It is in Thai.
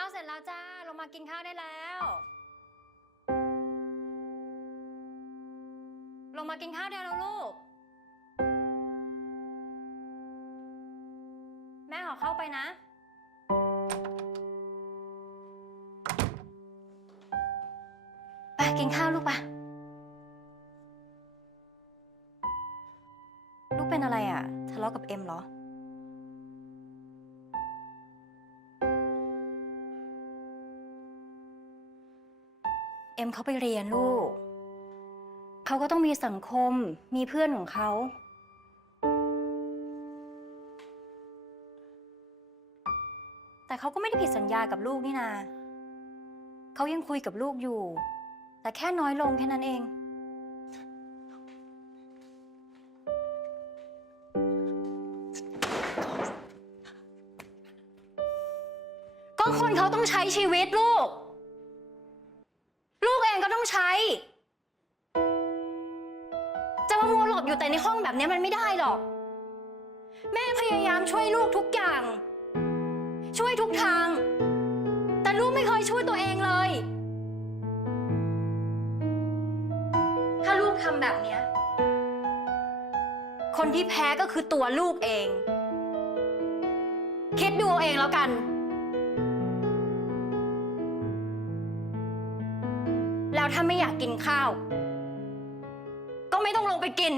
ข้าวเสร็จแล้วจ้า ลงมากินข้าวได้แล้ว ลงมากินข้าวได้แล้วลูก แม่ขอเข้าไปนะ ไปกินข้าวลูกปะลูกเป็นอะไรอะทะเลาะกับเอ็มเหรอ เอ็มเขาไปเรียนลูก เขาก็ต้องมีสังคม มีเพื่อนของเขา แต่เขาก็ไม่ได้ผิดสัญญากับลูกนี่นา เขายังคุยกับลูกอยู่ แต่แค่น้อยลงแค่นั้นเอง ก็คนเขาต้องใช้ชีวิตลูกลูกเองก็ ต้องใช้ จะมามัวหลบอยู่แต่ในห้องแบบนี้มันไม่ได้หรอก แม่พยายามช่วยลูกทุกอย่าง ช่วยทุกทาง แต่ลูกไม่เคยช่วยตัวเองเลย ถ้าลูกทำแบบนี้คนที่แพ้ก็คือตัวลูกเอง คิดดูเอาเองแล้วกัน ถ้าไม่อยากกินข้าว ก็ไม่ต้องลงไปกิน